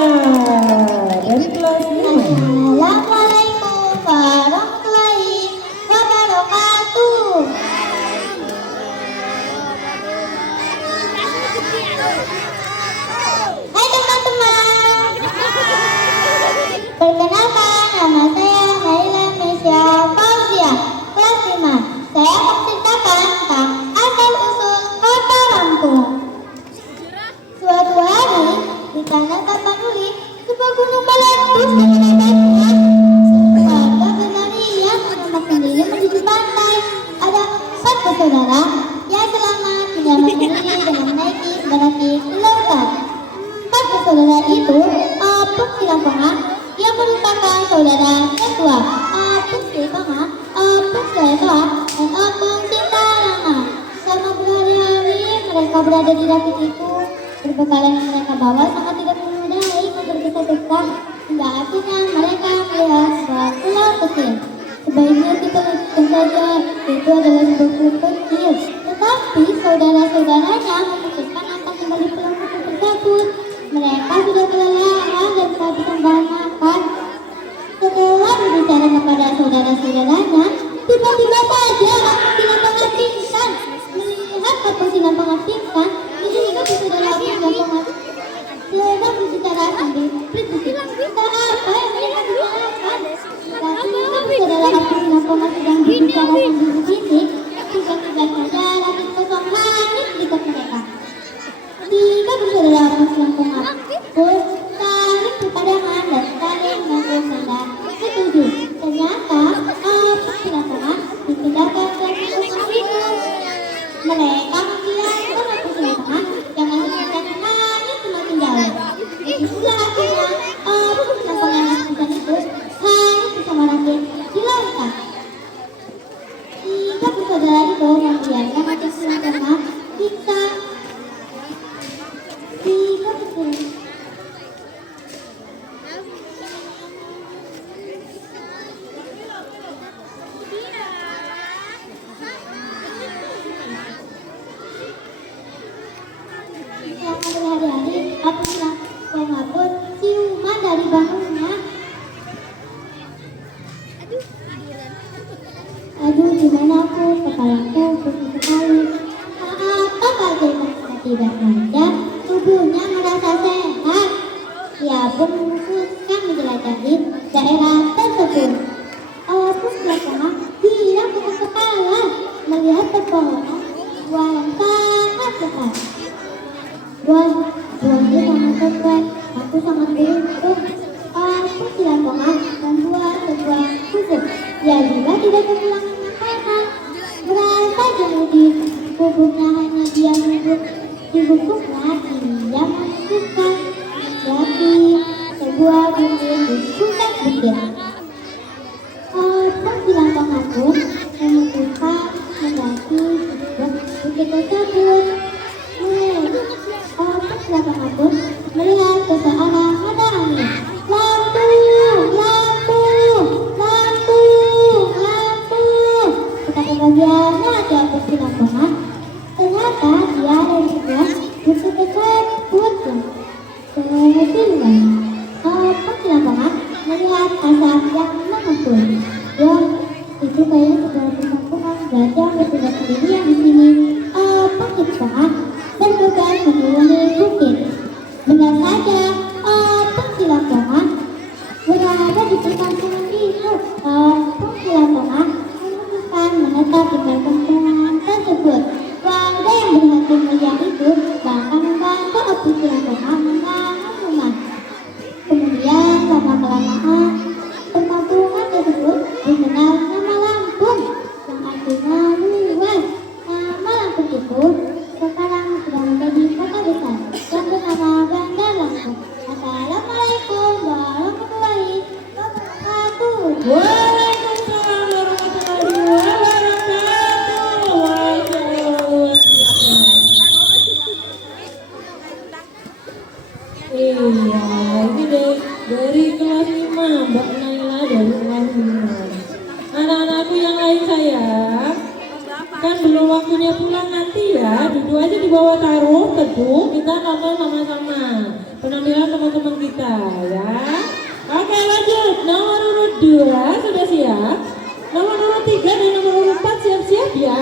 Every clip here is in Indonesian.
dari kelas 5. Assalamualaikum warahmatullahi wabarakatuh. Hai teman-teman. Perkenalkan, nama saya Naila Mesya Fauzia, kelas 5. Saya akan menceritakan tentang asal-usul kota Lampung. Suatu hari di tanah Tapanuli, sebuah gunung meletus dengan hebatnya. Warga berlarian menyelamatkan diri menuju pantai. Ada 4 bersaudara yang selamat menyelamatkan diri dengan menaiki baraki ke lautan. 4 bersaudara itu Apung Silamponga yang merupakan saudara kedua, Apung Silamponga, Apung Silamponga, dan Apung Sintalanga. Selama berhari-hari mereka berada di rakit itu. Perbekalan yang mereka bawa sangat tidak memadai untuk bisa dekat, hingga akhirnya mereka melihat sebuah pulau kecil. Sebaiknya kita lanjutkan saja, itu adalah sebuah pulau kecil. Tetapi saudara-saudaranya memutuskan akan tinggal di pulau kecil tersebut. Mereka sudah kelelahan dan kehabisan bahan makan. Setelah berbicara kepada saudara-saudaranya, tiba-tiba saja Apung Silamponga pingsan. Melihat Apung Silamponga pingsan, sehingga saudara Apung Silamponga sedang berbicara sambil berdisik. Entah apa yang mereka bicarakan. Tetapi saudara Apung Silamponga sedang berbicara sambil berdisik, tiba-tiba saja langit kosong langit di dekat mereka. Tiga bersaudara Apung Silamponga pun saling berpadangan dan saling mengaku sadar setuju. Ternyata Apung Silamponga dipindahkan ke rumah itu. Mereka membiarkan Apung Silamponga jangan semakin hanyut semakin jauh. Itulah akhirnya Apung Silamponga yang pingsan itu hanyut bersama rakit di lautan. Tiga bersaudara itu membiarkan Apung Silamponga pingsan. Tiga bersaudara. Selama berhari-hari, Apung Silamponga pun siuman dari bangunnya. Aduh, gimana aku? Kepalaku pusing sekali. Apa bagaimana tidak saja tubuhnya merasa sehat. Ia pun memutuskan menjelajahi daerah tersebut. Apung Silamponga hilang dengan kepala melihat pepohonan buah yang sangat besar. Buahnya sangat lebat. Aku sangat beruntung. Apung Silamponga membuat sebuah bubuk. Ia juga tidak kekurangan makanan. Merasa jenuh di bubuknya hanya dia di bubuknya ia memutuskan menjadi sebuah bukit di puncak bukit. Apung Silamponga pun memutuskan mendaki sebuah bukit tersebut. Apung Silamponga pun melihat ke searah ada angin. Lampung, Lampung, Lampung, Lampung. Betapa bahagianya hati Apung Silamponga. Ternyata dia ada di sebuah bukit tersebut. Kemudian Apung Silamponga melihat asap yang mengepul. Wah, itu kayaknya sebuah perkampungan gajah bertingkat sendirian di sini. Apung Silamponga bergegas menuruni bukit. Benar saja, Apung Silamponga berada di perkampungan itu. Apung Silamponga memutuskan menetap di perkampungan tersebut. Warga yang berhati mulia itu bahkan membantu Apung Silamponga membangun rumah. Kemudian lama-kelamaan perkampungan tersebut dikenal nama Lampung, yang artinya luas. Nama Lampung itu sekarang sudah menjadi kota besar yang bernama Bandar Lampung. Assalamualaikum warahmatullahi wabarakatuh. Waalaikumsalam warahmatullahi wabarakatuh. Iya, ini dari kelas 5, Mbak Naila dari kelas 5. Anak-anakku yang lain sayang, Kan belum waktunya pulang nanti ya. Duduk aja di bawah taruh teduh. Kita nonton sama-sama penampilan teman-teman kita ya. Oke lanjut. Nomor urut 2 sudah siap. Nomor urut 3 dan nomor urut 4 siap-siap ya.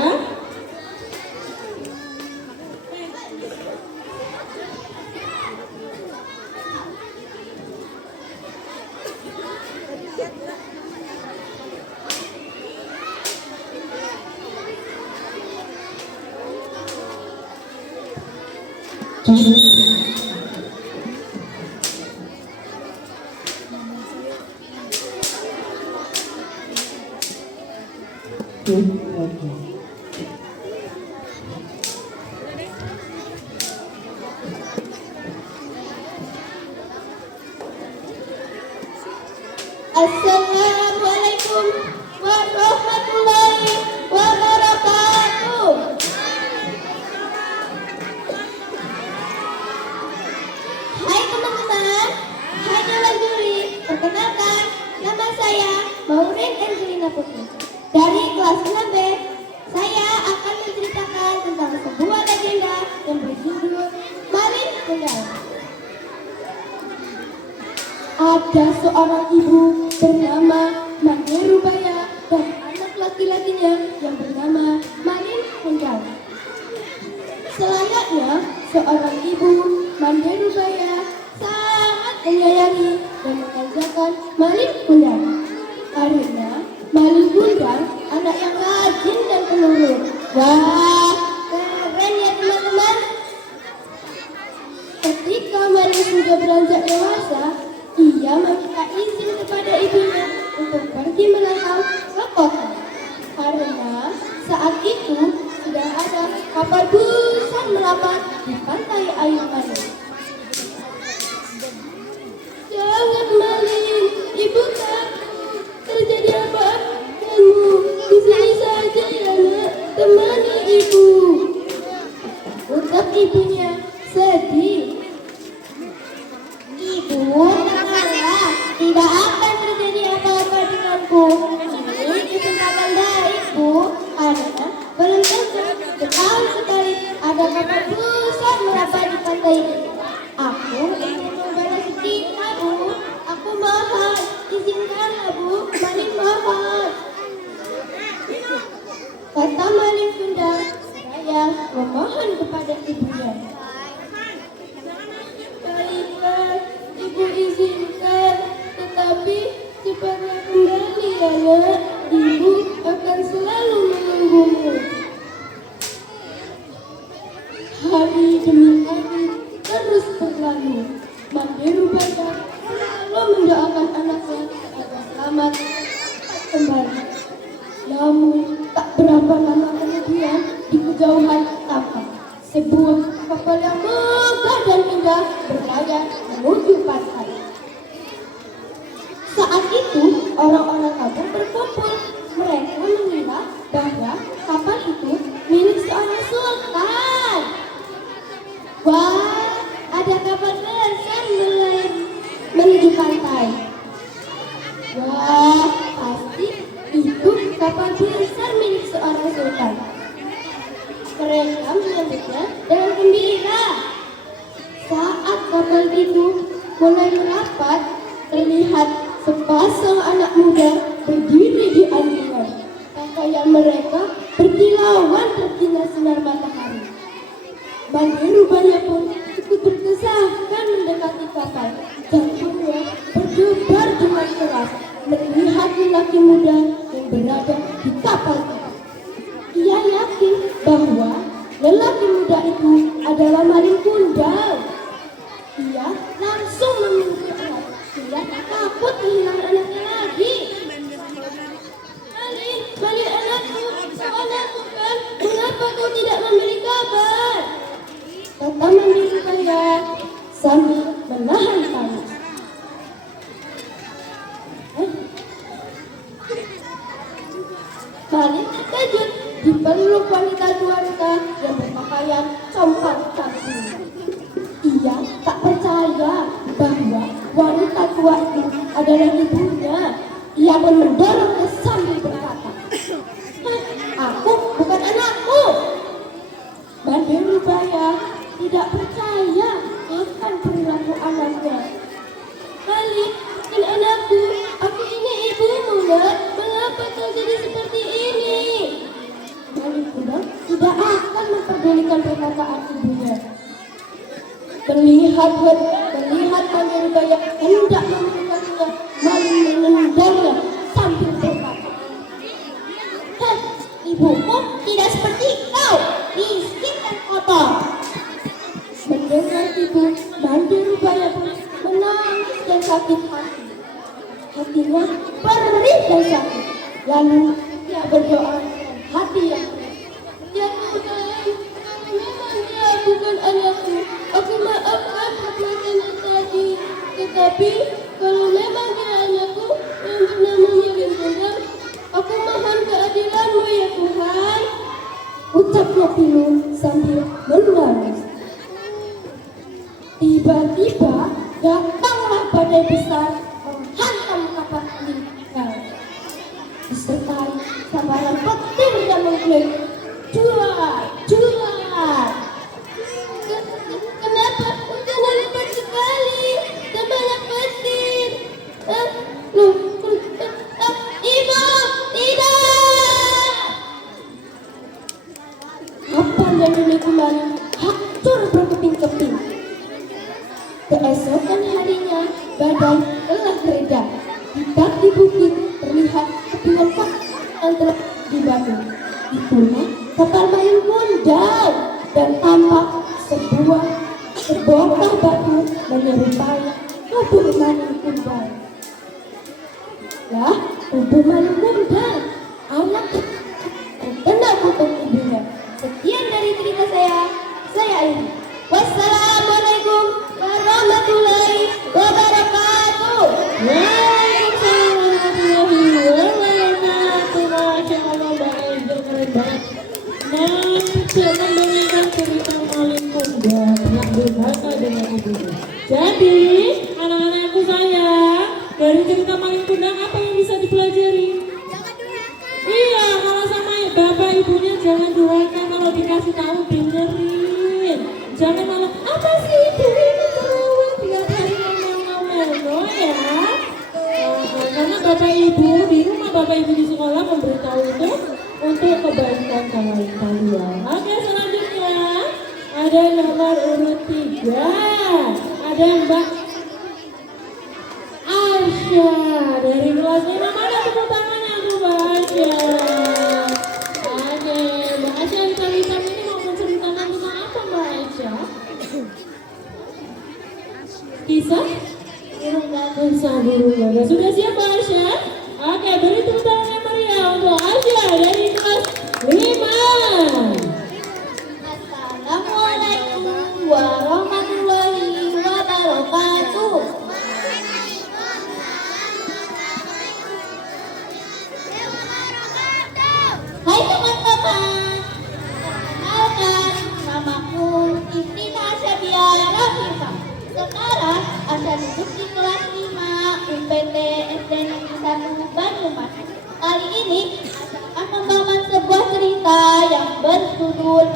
Assalamualaikum warahmatullahi wabarakatuh. Hai teman-teman, hai dewan juri. Perkenalkan, nama saya Maureen Angelina Putri dari kelas 6B. Saya akan menceritakan tentang sebuah legenda yang berjudul Malin Kundang. Ada seorang ibu bernama Mande Rubaya dan anak laki-lakinya yang bernama Malin Kundang. Selayaknya seorang ibu, Mande Rubaya sangat menyayangi dan mengajarkan Malin Kundang. Karena Malin Kundang anak yang rajin dan penurut. Wah, keren ya teman-teman. Ketika Malin sudah beranjak dewasa, ia meminta izin kepada ibunya untuk pergi merantau ke kota. Karena saat itu sudah ada kapal besar merapat di pantai air manis. Jangan Malin, ibu takut terjadi apa-apa denganmu. Di sini saja ya nak, temani ibu. Ucap ibunya sedih. Ibu, tenanglah, tidak akan terjadi apa-apa denganku. Ini kesempatan baik, Bu, karena belum tentu setahun sekali ada kapal besar merapat di pantai ini. Aku ingin membalas cinta, Bu. Aku mohon, izinkanlah, Bu. Malin mohon. Kata Malin Kundang, saya memohon kepada ibunya. Baiklah, ibu izinkan, tetapi cepatlah kembali ya nak. Ibu akan selalu menunggumu. Hari demi hari terus berlalu. Mande Rubaya selalu mendoakan anaknya agar selamat kembali. Namun tak berapa lama kemudian di kejauhan tampak sebuah kapal yang megah dan indah berlayar menuju pantai. Saat itu orang-orang kampung berkumpul. Mereka mengira bahwa kapal itu milik seorang sultan. Wah, ada kapal besar berlayar menuju pantai. Wah, pasti itu kapal besar milik seorang sultan. Mereka menyambutnya dengan gembira. Saat kapal itu mulai merapat, terlihat sepasang anak muda berdiri di anjungan. Pakaian mereka berkilauan terkena sinar matahari. Mande Rubaya pun ikut berkesakan mendekati kapal. Jantungnya berdebar dengan keras melihat lelaki muda yang berada di kapal itu. Ia yakin bahwa lelaki muda itu adalah Malin Kundang. Ia langsung meminta. Ia takut kehilangan anaknya lagi. Malin anakku, kau anakku kan? Mengapa kau tidak memberi kabar? Kata Mande Rubaya sambil menahan tangis. Malin terkejut dipeluk wanita tua yang berpakaian compang-camping. Ia tak percaya bahwa wanita tua itu adalah ibunya. Ia pun mendorongnya sambil berkata, "Aku bukan anak kamu anaknya. Malik, ini anakku. Aku ini ibumu, nak. Mengapa kau jadi seperti ini? Malik Kuda tidak akan memperdulikan perkataan ibunya. Melihat Malik Rubaya hendak memelukkannya, Malik menendangnya sambil berkata, "Heh, ibuku tidak seperti kau, miskin dan kotor." Mendengar itu, Malik Rubaya pun menangis dan sakit hati. Hatinya perih dan sakit. Lalu dia berdoa dengan hati yang penuh. Ya Tuhan, memang dia bukan anakku. Aku maafkan perbuatannya tadi. Tetapi kalau memang dia anakku yang bernama Gendang, aku mohon keadilanmu ya Tuhan. Ucapnya pilu sambil menangis. Tiba-tiba datanglah badai besar menghantam kapal meninggal. Disertai sambaran petir yang menggeleng. Jual. Kenapa hujannya lebat sekali dan banyak petir? Ibu, tidak! Kapal dan milik Malik hancur berkeping-keping. Keesokan harinya, badai telah reda. Di kaki bukit terlihat kepingan yang telah dibangun. Itulah kapal Mayung Gondang dan tampak sebongkah batu menyerupai tubuh Mayung Gondang. Lah, tubuh Mayung Gondang, anak terkena kutuk ibunya. Sekian dari cerita saya ini. Wassalamualaikum warahmatullahi wabarakatuh. Waalaikumsalam warahmatullahi wabarakatuh. Masya Allah, baik, keren banget. Memberikan cerita Malik Gondang yang berbahasa dengan ibunya. Jadi, anak-anakku sayang, dari cerita Malik Gondang apa yang bisa dipelajari? Iya, kalau sama bapak ibunya jangan durhaka, kalau dikasih tahu dengerin. Jangan malah, apa sih ibu ini cerewet tiap hari ngomel-ngomel, no ya. Karena bapak ibu di rumah, bapak ibu di sekolah memberitahu itu untuk kebaikan kalian. Oke, selanjutnya ada nomor urut 3. Ada Mbak Arsya dari kelas 5. Mana tepuk tangannya tuh Mbak Arsya? Oke, Mbak Arsya hitam-hitam ini mau menceritakan tentang apa Mbak Arsya? Kisah? Burung gagak. Sudah siap Mbak Arsya? Oke, beri tepuk tangan yang meriah untuk Arsya dari kelas 5. Assalamualaikum warahmatullahi wabarakatuh. Hai teman-teman, perkenalkan namaku Istina Sabiara Rafifah. Sekarang Asya duduk di kelas 5 UPT SD Negeri 1 Banyumas. Kali ini Asya akan membawakan sebuah cerita yang berjudul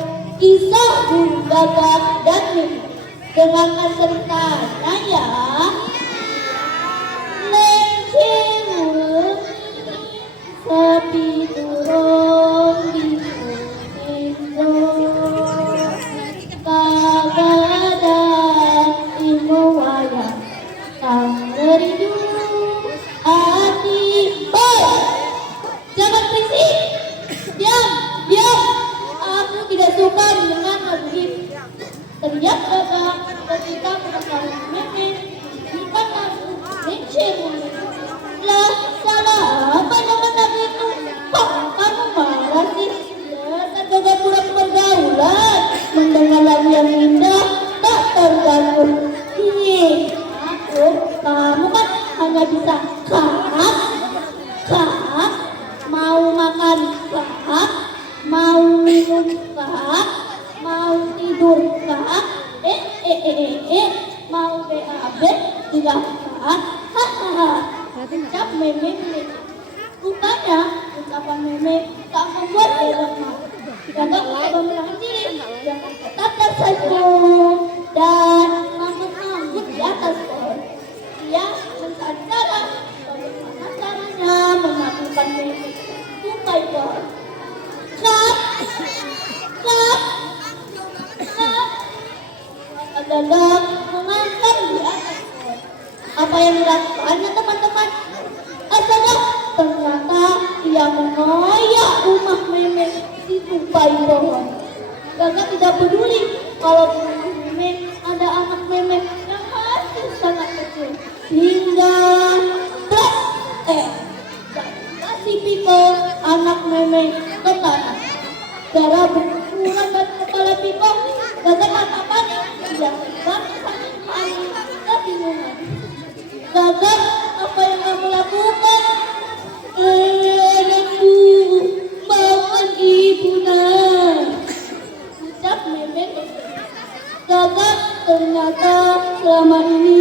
Kisah Burung Gagak dan Mimpi. Dengarkan ceritanya ya. Lengcil sepi turun di kagadan imowaya tang merindu hati. Jangan berisik, diam. Aku tidak suka mendengar lagu ini. Teriak Gagak ketika mendengar Meme bukan lagu Lengcil. Lah, salah apa dengan lagu itu? Kok kamu marah sih? Kan Gagak kurang pergaulan. Mendengar lagu yang indah tak terganggu. Kamu kan hanya bisa kak, mau makan kak, mau minum kak, mau tidur kak, mau BAB juga kak. Ucap Meme. Rupanya ucapan Meme tak membuat Gagak marah. Gagak mencoba menahan diri dengan tetap tersenyum dan ngangguk-ngangguk ya. menonton di atas pohon. Apa yang dilakukannya teman-teman? Astaga, ternyata ia mengoyak rumah Memek di tupai pohon. Gagak tidak peduli kalau di rumah Memek ada anak Memek yang masih sangat kecil. Hingga si Piko anak Memek ke tanah. Darah berkumpulan dari kepala Piko. Gagak tak panik. Dia terbang sambil panik kebingungan. Gagak, apa yang kamu lakukan? Anakku, maafkan ibu nak. Ucap Memek. Gagak, ternyata selama ini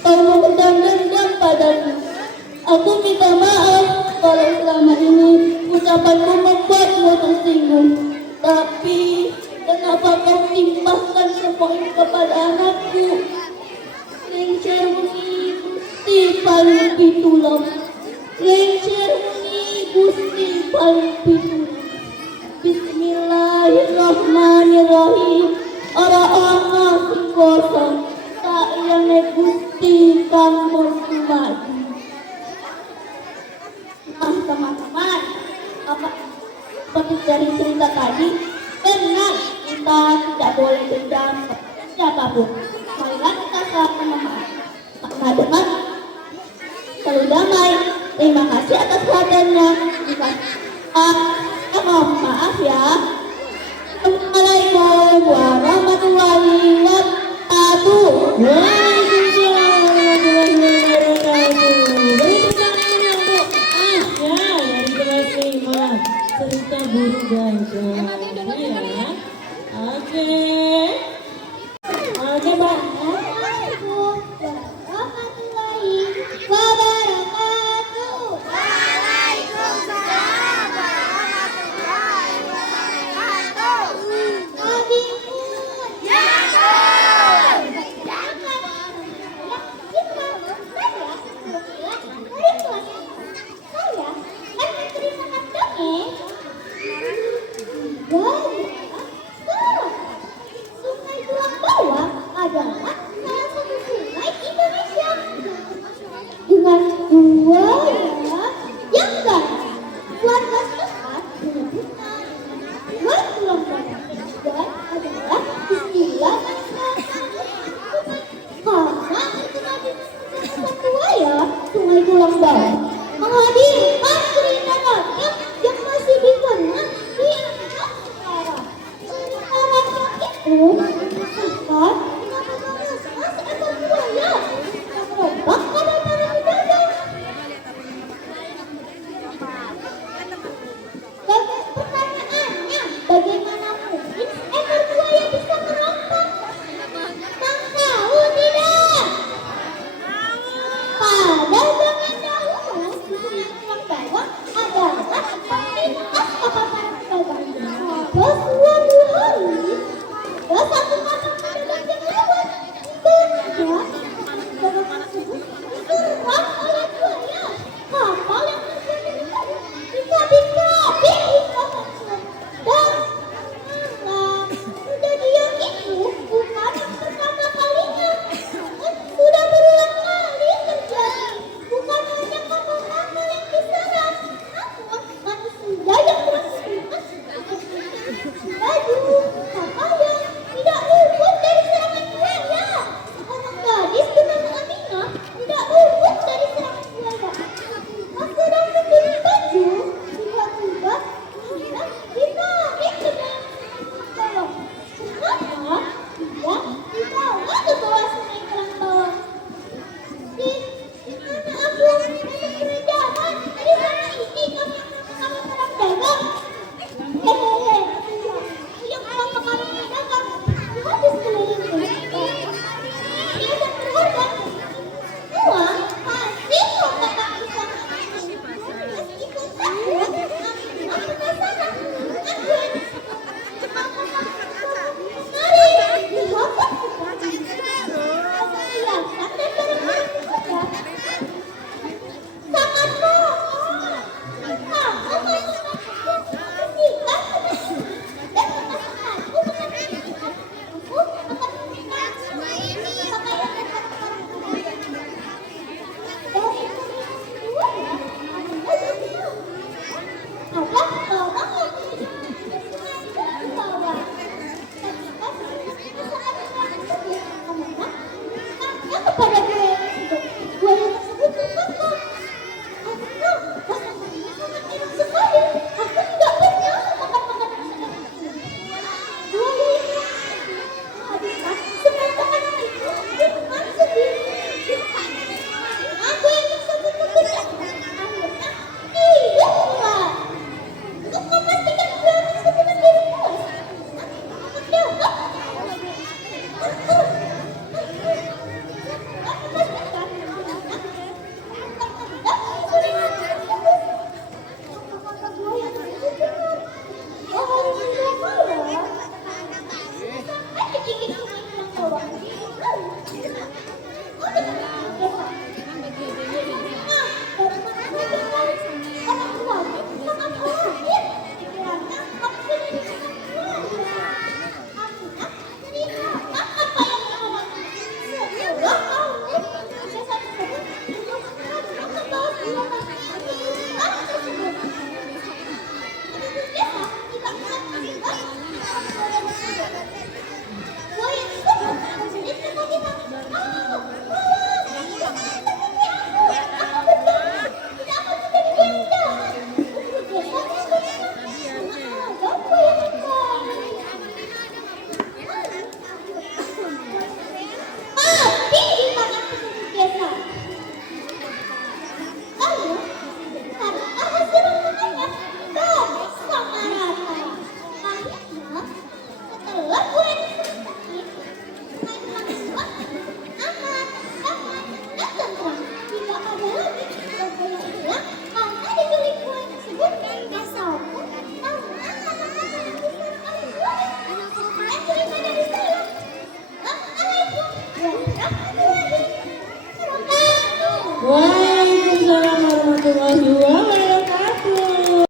kau memendam dendam padaku. Aku minta maaf kalau selama ini ucapanku membuatmu tersinggung. Tapi kenapa kau timpahkan semua ini kepada anakku? Lengser muni Gusti paling pitulam. Lengser muni Gusti paling pitulam. Bismillahirrahmanirrahim. Ara-ara sing kosong tak yang Gusti kang mati. Teman-teman, apa seperti dari cerita tadi, benar kita tidak boleh dendam siapapun. Marilah kita sama makna dengan selalu damai. Terima kasih atas perhatiannya. Mohon maaf ya. Assalamualaikum warahmatullahi wabarakatuh. Waalaikumsalam warahmatullahi wabarakatuh. Beri tepuk tangan yang untuk Asya dari kelas 5 cerita burung gajah. Iya. Oke. Oke, Pak. Assalamualaikum warahmatullahi wabarakatuh. Waalaikumsalam warahmatullahi wabarakatuh. kepada buaya tersebut. Buaya tersebut berkata, "Akhirnya, masakannya sangat enak sekali. Aku tidak pernah makan makanan seperti ini." Buaya yang menghabiskan semua makanan itu dengan sendiri. Nah, buaya tersebut bekerja. Akhirnya tidur pulas. Untuk memastikan buaya tersebut menjadi puas, terdapat Wah,